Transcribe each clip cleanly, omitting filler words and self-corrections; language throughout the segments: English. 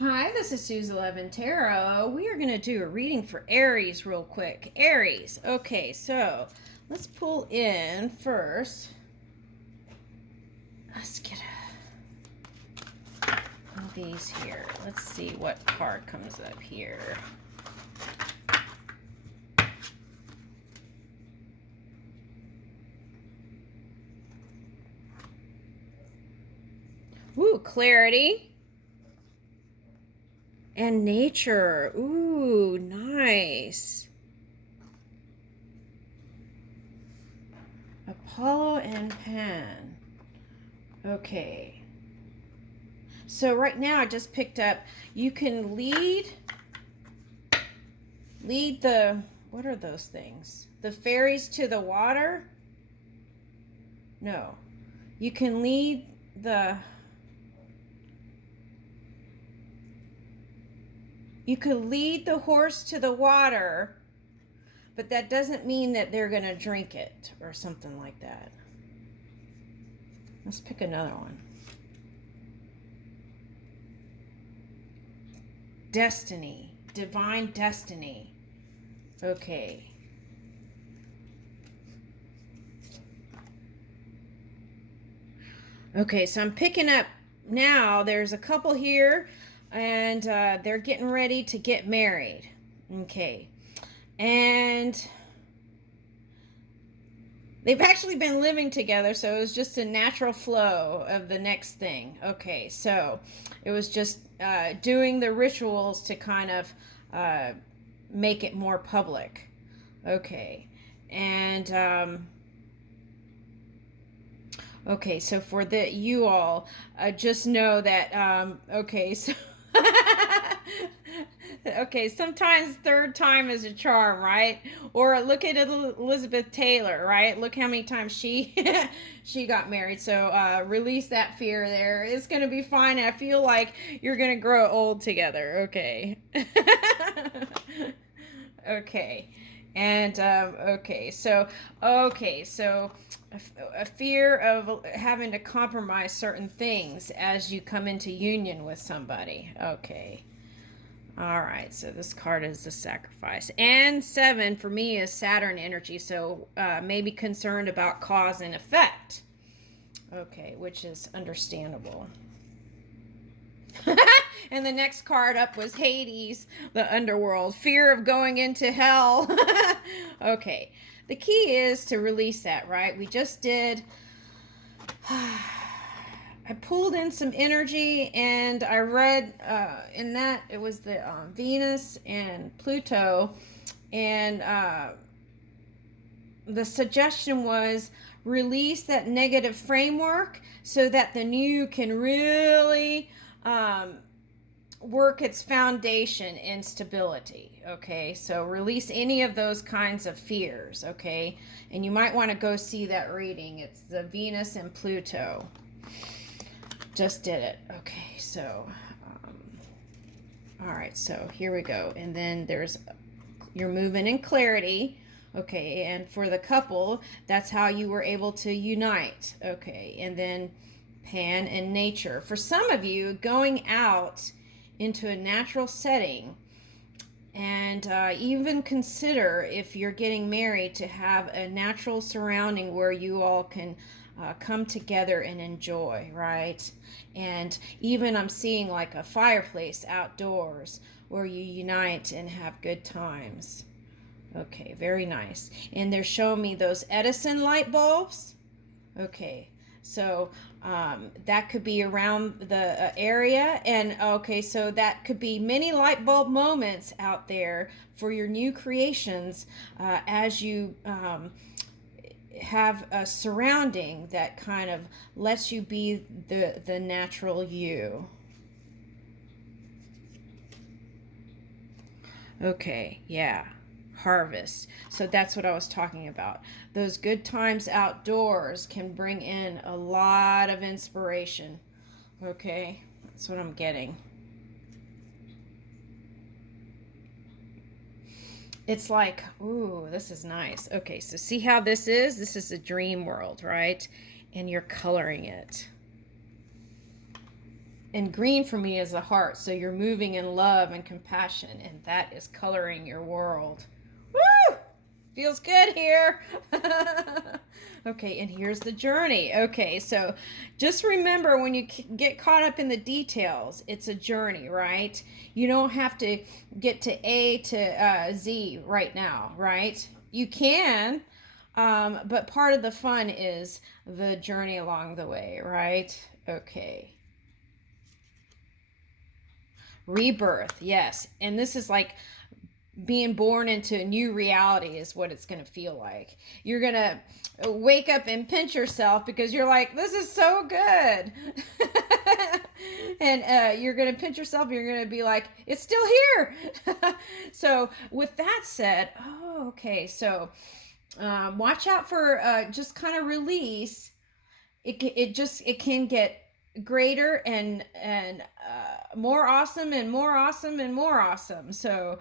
Hi, this is Suze 11 Tarot. We are going to do a reading for Aries real quick. Aries. Okay, so let's pull in first. Let's get one of these here. Let's see what card comes up here. Ooh, clarity. And nature. Ooh, nice. Apollo and Pan. Okay. So right now I just picked up, you can lead the, what are those things? The fairies to the water? No. You can lead the, you could lead the horse to the water, but that doesn't mean that they're going to drink it or something like that. Let's pick another one. Destiny. Divine destiny. Okay. Okay, so I'm picking up now. There's a couple here, and they're getting ready to get married. Okay. And they've actually been living together, so it was just a natural flow of the next thing. Okay, so it was just doing the rituals to kind of make it more public. Okay, and okay, so for the you all, just know that okay, so okay, sometimes third time is a charm, right? Or look at Elizabeth Taylor, right? Look how many times she she got married. So release that fear there. It's gonna be fine. I feel like you're gonna grow old together. Okay. Okay. And so a fear of having to compromise certain things as you come into union with somebody. Okay. All right, so this card is the sacrifice. And 7 for me is Saturn energy, so maybe concerned about cause and effect. Okay, which is understandable. And the next card up was Hades, the underworld, fear of going into hell. Okay, the key is to release that, right? We just did. I pulled in some energy and I read in that it was the Venus and Pluto, and the suggestion was release that negative framework so that the new can really work its foundation in stability. Okay, so release any of those kinds of fears. Okay, and you might want to go see that reading. It's the Venus and Pluto. Just did it. Okay, so all right, so here we go. And then there's you're moving in clarity. Okay, and for the couple, that's how you were able to unite. Okay, and then Pan and nature. For some of you, going out into a natural setting, and even consider, if you're getting married, to have a natural surrounding where you all can come together and enjoy, right? And even I'm seeing like a fireplace outdoors where you unite and have good times. Okay, very nice. And they're showing me those Edison light bulbs. Okay, so that could be around the area. And okay, so that could be many light bulb moments out there for your new creations as you have a surrounding that kind of lets you be the natural you. Okay, yeah. Harvest. So that's what I was talking about. Those good times outdoors can bring in a lot of inspiration. Okay, that's what I'm getting. It's like, ooh, this is nice. Okay, so see how this is? This is a dream world, right? And you're coloring it. And green for me is a heart. So you're moving in love and compassion, and that is coloring your world. Woo! Feels good here. Okay, and here's the journey. Okay, so just remember when you get caught up in the details, it's a journey, right? You don't have to get to A to Z right now, right? You can, but part of the fun is the journey along the way, right? Okay. Rebirth, yes. And this is like being born into a new reality is what it's going to feel like. You're going to wake up and pinch yourself because you're like, this is so good. And you're going to pinch yourself and you're going to be like, it's still here. So with that said, okay. So watch out for just kind of release. It can get greater and more awesome and more awesome and more awesome. So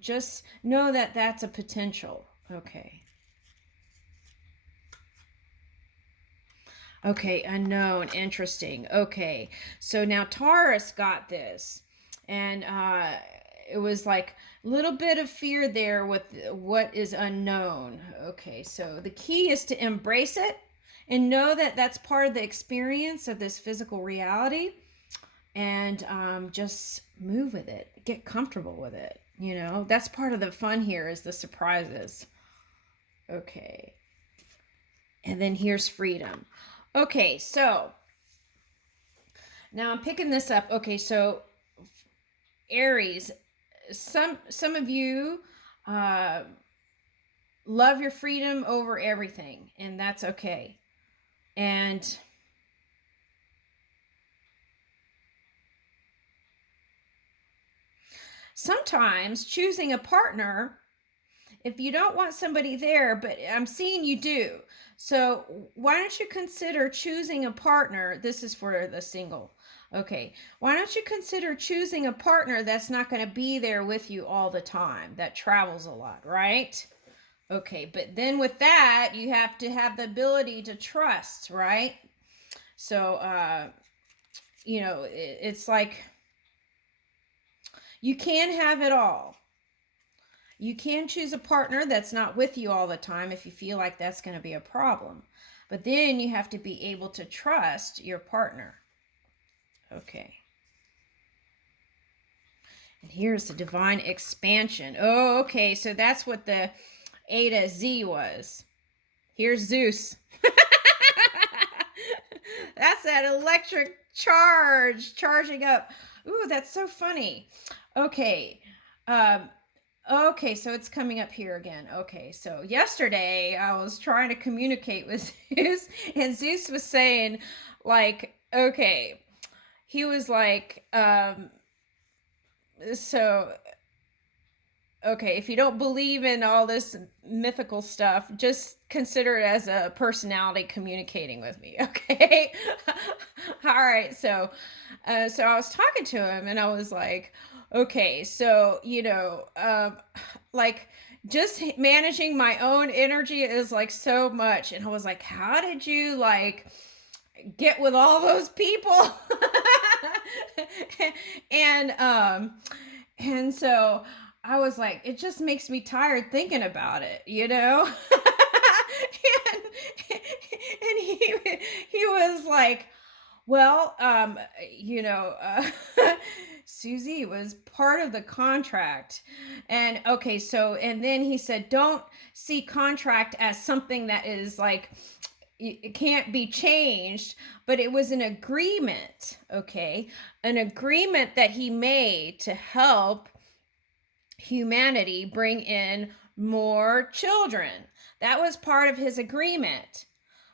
just know that that's a potential. Okay. Okay, unknown, interesting. Okay, so now Taurus got this, and it was like a little bit of fear there with what is unknown. Okay, so the key is to embrace it and know that that's part of the experience of this physical reality, and just move with it, get comfortable with it. You know, that's part of the fun here is the surprises. Okay, and then here's freedom. Okay, so now I'm picking this up. Okay, so Aries, some of you love your freedom over everything, and that's okay. And sometimes choosing a partner, if you don't want somebody there, but I'm seeing you do. So why don't you consider choosing a partner? This is for the single. Okay. Why don't you consider choosing a partner that's not going to be there with you all the time, that travels a lot, right? Okay. But then with that, you have to have the ability to trust, right? So, it's like you can have it all. You can choose a partner that's not with you all the time if you feel like that's going to be a problem. But then you have to be able to trust your partner. Okay. And here's the divine expansion. Oh, okay. So that's what the A to Z was. Here's Zeus. That's that electric charging up. Ooh, that's so funny. Okay. Okay, so it's coming up here again. Okay, so yesterday I was trying to communicate with Zeus, and Zeus was saying, like, okay, he was like, so, okay, if you don't believe in all this mythical stuff, just consider it as a personality communicating with me, okay? All right, so I was talking to him, and I was like, okay, so like just managing my own energy is like so much. And I was like, how did you like get with all those people? And so I was like, it just makes me tired thinking about it, and, and he was like, well, Susie was part of the contract. And okay, so, and then he said, don't see contract as something that is like, it can't be changed, but it was an agreement, okay? An agreement that he made to help humanity bring in more children. That was part of his agreement.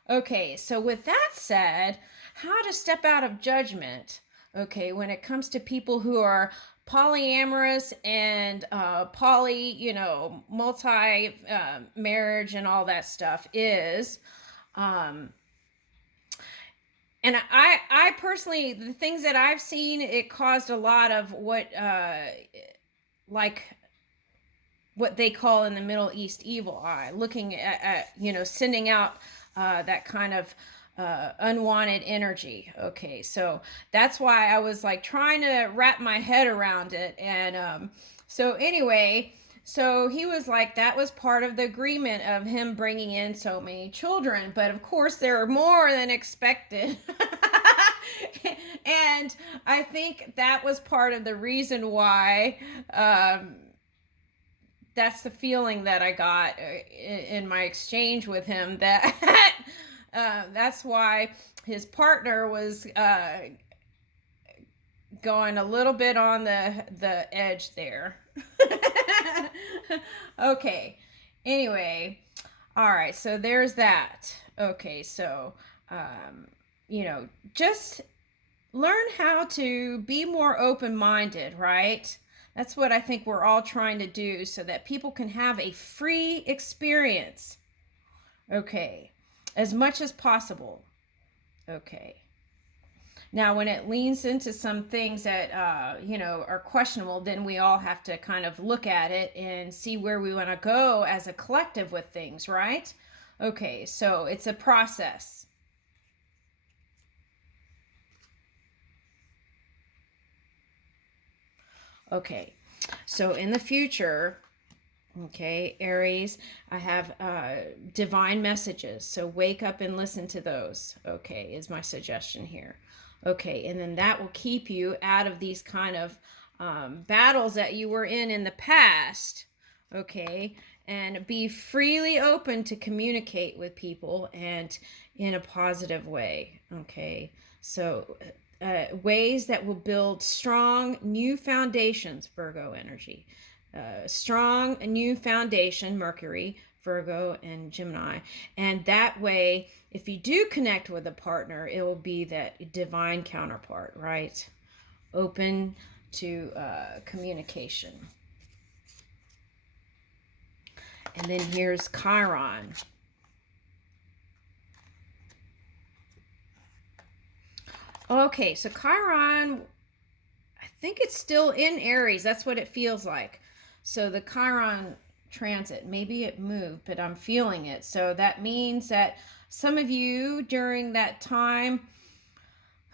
Okay, so with that said, how to step out of judgment, okay, when it comes to people who are polyamorous and multi marriage and all that stuff is, and I personally, the things that I've seen, it caused a lot of what what they call in the Middle East evil eye, looking at sending out that kind of unwanted energy. Okay, so that's why I was like trying to wrap my head around it. And so anyway, so he was like, that was part of the agreement of him bringing in so many children, but of course there are more than expected. And I think that was part of the reason why that's the feeling that I got in my exchange with him, that that's why his partner was going a little bit on the edge there. Okay. Anyway, all right. So there's that. Okay. So, just learn how to be more open-minded, right? That's what I think we're all trying to do so that people can have a free experience. Okay. As much as possible. Okay. Now, when it leans into some things that, are questionable, then we all have to kind of look at it and see where we want to go as a collective with things, right? Okay, so it's a process. Okay, so in the future, okay, Aries, I have divine messages. So wake up and listen to those, okay, is my suggestion here. Okay, and then that will keep you out of these kind of battles that you were in the past, okay, and be freely open to communicate with people and in a positive way, okay. So ways that will build strong new foundations, Virgo energy. Strong new foundation, Mercury, Virgo, and Gemini. And that way, if you do connect with a partner, it will be that divine counterpart, right? Open to communication. And then here's Chiron. Okay, so Chiron, I think it's still in Aries. That's what it feels like. So the Chiron transit, maybe it moved, but I'm feeling it. So that means that some of you during that time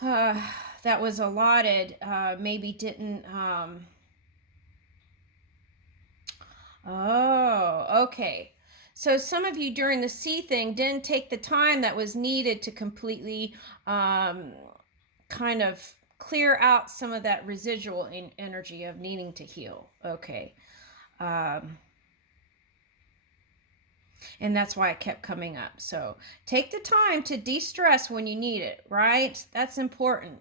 that was allotted maybe didn't. Oh, okay. So some of you during the sea thing didn't take the time that was needed to completely kind of clear out some of that residual energy of needing to heal. Okay. And that's why it kept coming up. So take the time to de-stress when you need it, right? That's important.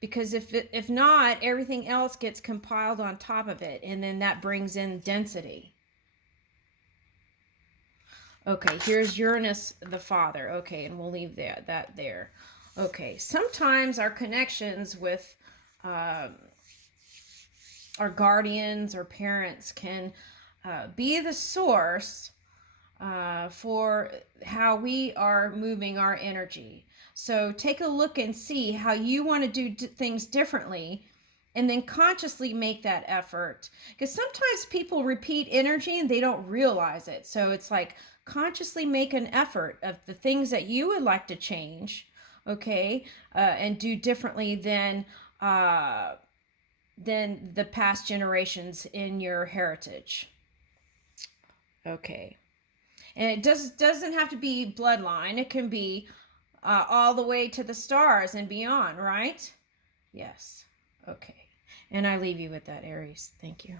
Because if not, everything else gets compiled on top of it, and then that brings in density. Okay, here's Uranus, the father. Okay, and we'll leave that there. Okay, sometimes our connections with our guardians or parents can be the source for how we are moving our energy. So take a look and see how you want to do things differently, and then consciously make that effort. Because sometimes people repeat energy and they don't realize it. So it's like consciously make an effort of the things that you would like to change, okay, and do differently than the past generations in your heritage. Okay. And it doesn't have to be bloodline. It can be all the way to the stars and beyond, right? Yes. Okay. And I leave you with that, Aries. Thank you.